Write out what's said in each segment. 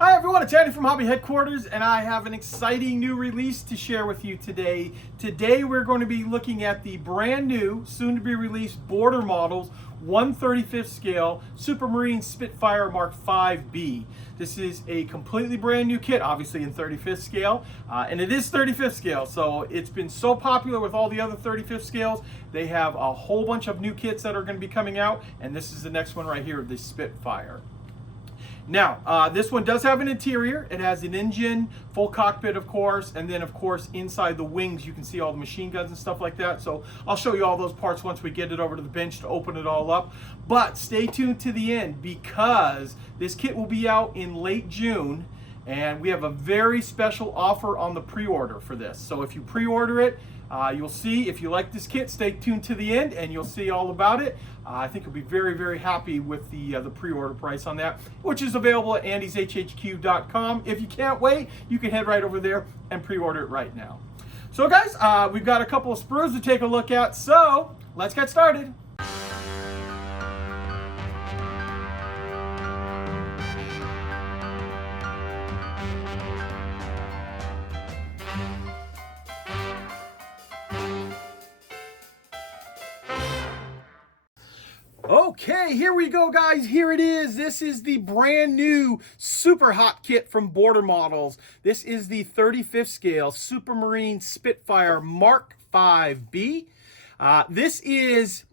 Hi everyone, it's Andy from Hobby Headquarters, and I have an exciting new release to share with you today. Today we're going to be looking at the brand new, soon to be released Border Models 1/35th scale Supermarine Spitfire Mark 5B. This is a completely brand new kit, obviously in 35th scale, and it is 35th scale, so it's been so popular with all the other 35th scales. They have a whole bunch of new kits that are going to be coming out, and this is the next one right here, the Spitfire. Now, this one does have an interior. It has an engine, full cockpit, of course, and then, of course, inside the wings, you can see all the machine guns and stuff like that. So I'll show you all those parts once we get it over to the bench to open it all up. But stay tuned to the end because this kit will be out in late June, and we have a very special offer on the pre-order for this. So if you pre-order it, you'll see. If you like this kit, stay tuned to the end and you'll see all about it. I think you'll be very, very happy with the pre-order price on that, which is available at andyshhq.com. If you can't wait, you can head right over there and pre-order it right now. So guys, we've got a couple of sprues to take a look at, so let's get started. Okay, here we go, guys. Here it is. This is the brand new super hot kit from Border Models. This is the 35th scale Supermarine Spitfire Mark 5B. This is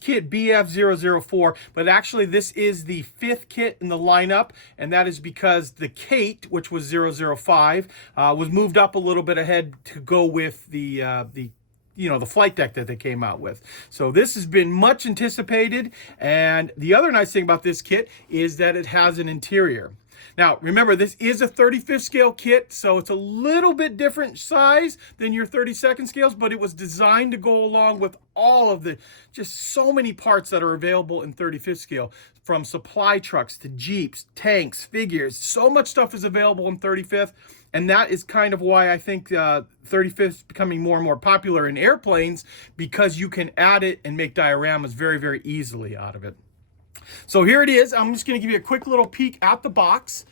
kit BF004, but actually this is the 5th kit in the lineup, and that is because the Kate, which was 005, was moved up a little bit ahead to go with the flight deck that they came out with. So this has been much anticipated, and the other nice thing about this kit is that it has an interior. Now, remember, this is a 35th scale kit, so it's a little bit different size than your 32nd scales, but it was designed to go along with all of the, just so many parts that are available in 35th scale, from supply trucks to Jeeps, tanks, figures. So much stuff is available in 35th, and that is kind of why I think 35th is becoming more and more popular in airplanes, because you can add it and make dioramas very, very easily out of it. So here it is. I'm just going to give you a quick little peek at the box.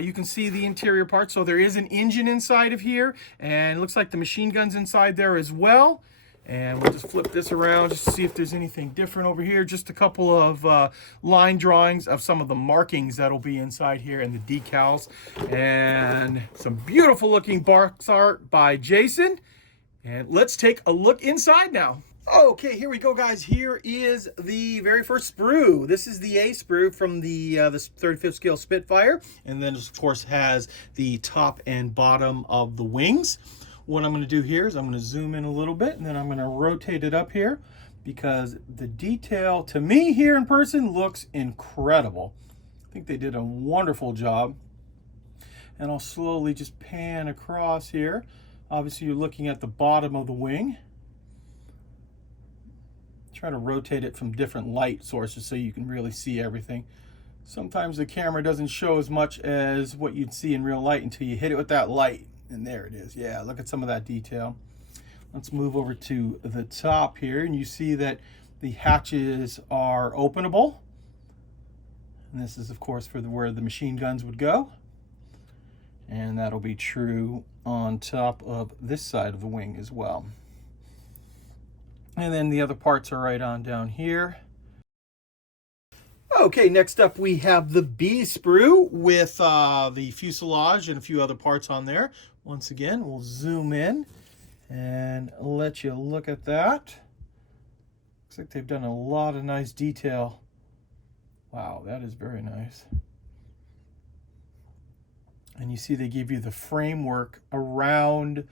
You can see the interior parts. So there is an engine inside of here, and it looks like the machine gun's inside there as well. And we'll just flip this around just to see if there's anything different over here. Just a couple of line drawings of some of the markings that'll be inside here and the decals. And some beautiful looking box art by Jason. And let's take a look inside now. Okay, here we go, guys. Here is the very first sprue. This is the A sprue from the 35th scale Spitfire, and then of course has the top and bottom of the wings. What I'm going to do here is I'm going to zoom in a little bit, and then I'm going to rotate it up here because the detail to me here in person looks incredible. I think they did a wonderful job. And I'll slowly just pan across here. Obviously, you're looking at the bottom of the wing. Try to rotate it from different light sources so you can really see everything. Sometimes the camera doesn't show as much as what you'd see in real light until you hit it with that light. And there it is. Yeah, look at some of that detail. Let's move over to the top here, and you see that the hatches are openable. And this is, of course, for where the machine guns would go. And that'll be true on top of this side of the wing as well. And then the other parts are right on down here. Okay, next up we have the B sprue with the fuselage and a few other parts on there. Once again, we'll zoom in and let you look at that. Looks like they've done a lot of nice detail. Wow, that is very nice. And you see they give you the framework around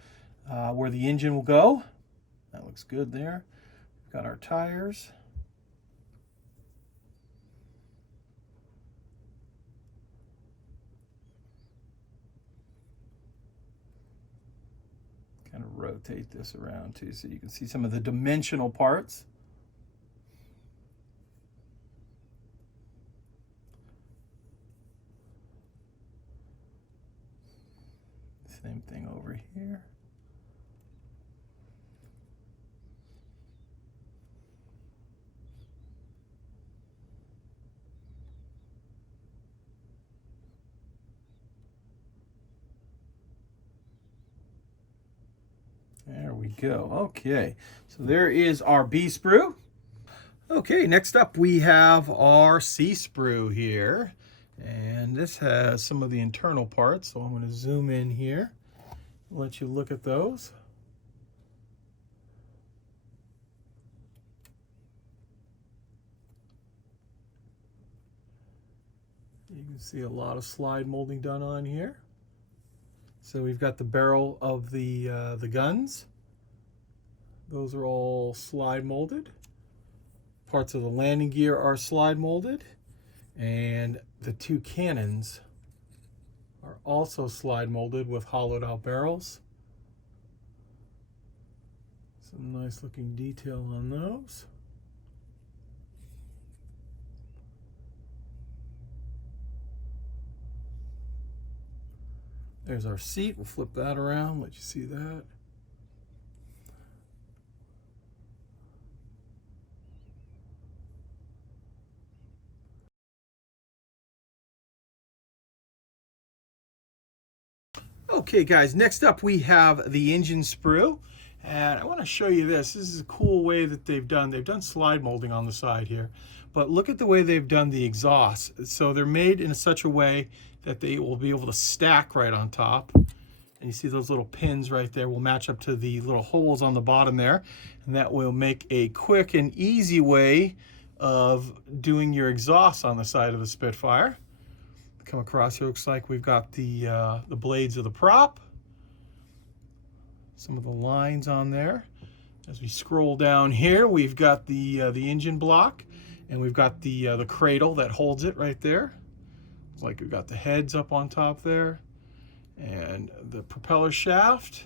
where the engine will go. That looks good there. We've got our tires. Kind of rotate this around too so you can see some of the dimensional parts. Same thing over here. There we go. Okay, so there is our B sprue. Okay, next up we have our C sprue here. And this has some of the internal parts, so I'm going to zoom in here and let you look at those. You can see a lot of slide molding done on here. So we've got the barrel of the guns. Those are all slide molded. Parts of the landing gear are slide molded. And the two cannons are also slide molded with hollowed out barrels. Some nice looking detail on those. There's our seat. We'll flip that around, let you see that. Okay guys, next up we have the engine sprue. And I want to show you this. This is a cool way that they've done slide molding on the side here. But look at the way they've done the exhaust. So they're made in such a way that they will be able to stack right on top. And you see those little pins right there will match up to the little holes on the bottom there. And that will make a quick and easy way of doing your exhaust on the side of the Spitfire. Come across here, looks like we've got the blades of the prop. Some of the lines on there. As we scroll down here, we've got the engine block, and we've got the cradle that holds it right there. Looks like we've got the heads up on top there, and the propeller shaft,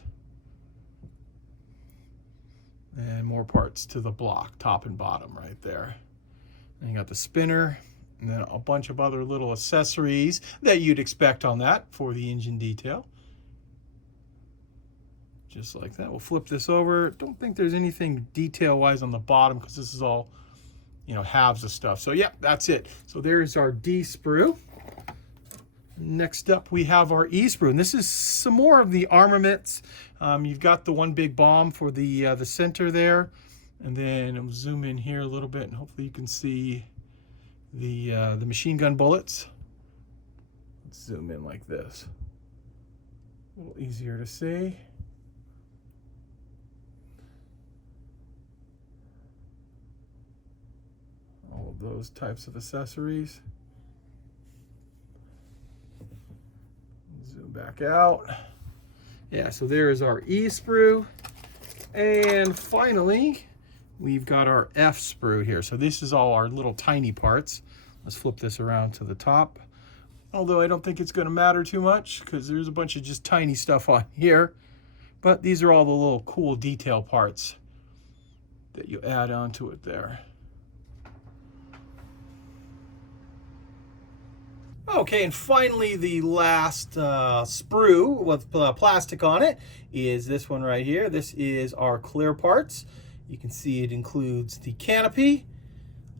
and more parts to the block, top and bottom right there. And you got the spinner, and then a bunch of other little accessories that you'd expect on that for the engine detail. Just like that. We'll flip this over. Don't think there's anything detail-wise on the bottom because this is all, you know, halves of stuff. So yeah, that's it. So there's our D sprue. Next up, we have our E sprue, and this is some more of the armaments. You've got the one big bomb for the center there, and then I'll zoom in here a little bit, and hopefully you can see the machine gun bullets. Let's zoom in like this. A little easier to see. All of those types of accessories. Zoom back out. Yeah, so there's our E sprue. And finally, we've got our F sprue here. So this is all our little tiny parts. Let's flip this around to the top. Although I don't think it's going to matter too much because there's a bunch of just tiny stuff on here. But these are all the little cool detail parts that you add onto it there. Okay, and finally the last sprue with plastic on it is this one right here. This is our clear parts. You can see it includes the canopy,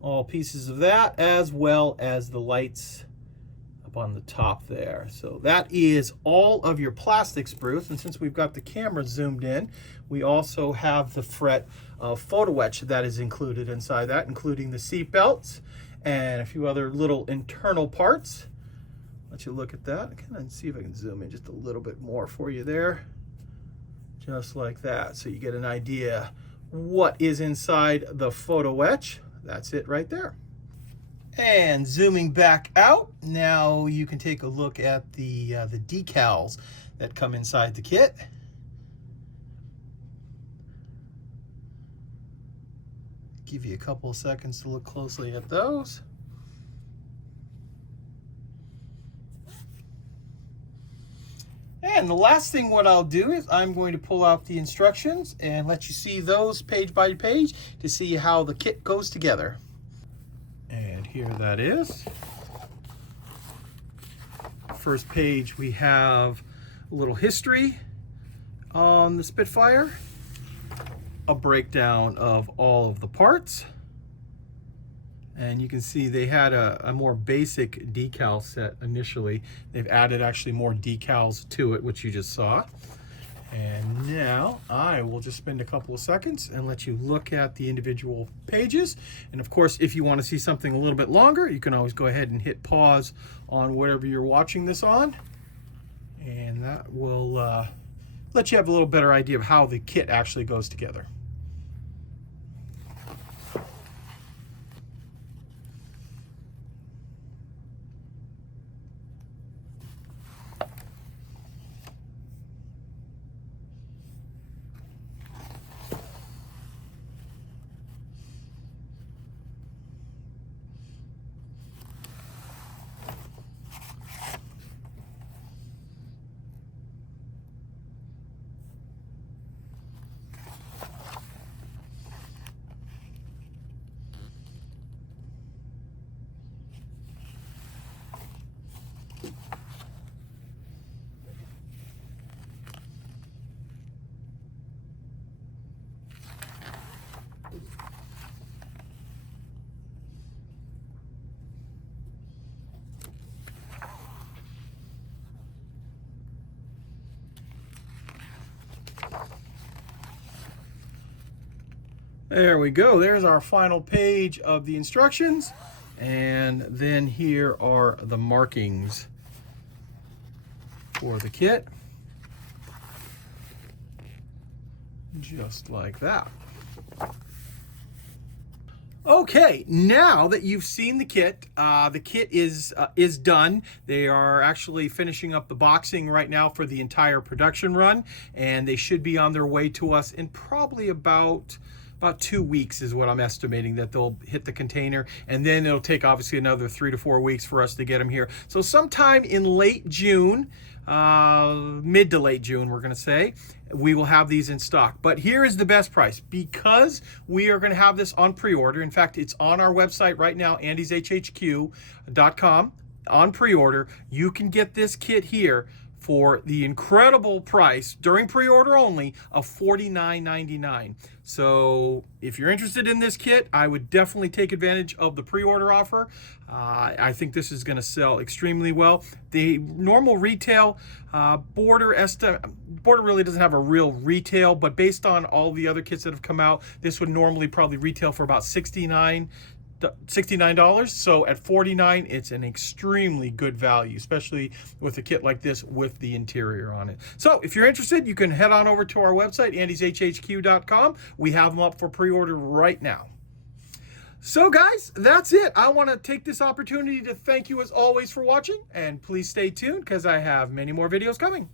all pieces of that, as well as the lights up on the top there. So that is all of your plastic sprues. And since we've got the camera zoomed in, we also have the fret of photo-etch that is included inside that, including the seat belts and a few other little internal parts. Let you look at that. I can see if I can zoom in just a little bit more for you there. Just like that. So you get an idea what is inside the photo-etch. That's it right there. And zooming back out, now you can take a look at the decals that come inside the kit. Give you a couple of seconds to look closely at those. And the last thing what I'll do is I'm going to pull out the instructions and let you see those page by page to see how the kit goes together. And here that is. First page we have a little history on the Spitfire, a breakdown of all of the parts, and you can see they had a more basic decal set initially. They've added actually more decals to it, which you just saw. And now I will just spend a couple of seconds and let you look at the individual pages. And of course, if you want to see something a little bit longer, you can always go ahead and hit pause on whatever you're watching this on. And that will let you have a little better idea of how the kit actually goes together. There we go. There's our final page of the instructions. And then here are the markings for the kit. Just like that. Okay, now that you've seen the kit is done. They are actually finishing up the boxing right now for the entire production run, and they should be on their way to us in probably about 2 weeks is what I'm estimating that they'll hit the container, and then it'll take obviously another 3 to 4 weeks for us to get them here. So sometime in late June, mid to late June, we're going to say, we will have these in stock. But here is the best price, because we are going to have this on pre-order. In fact, it's on our website right now, andyshhq.com. On pre-order, you can get this kit here for the incredible price during pre-order only of $49.99. So if you're interested in this kit, I would definitely take advantage of the pre-order offer. I think this is going to sell extremely well. The normal retail Border really doesn't have a real retail, but based on all the other kits that have come out, this would normally probably retail for about $69. So at $49, it's an extremely good value, especially with a kit like this with the interior on it. So if you're interested, you can head on over to our website, andyshhq.com. We have them up for pre-order right now. So guys, that's it. I want to take this opportunity to thank you as always for watching, and please stay tuned because I have many more videos coming.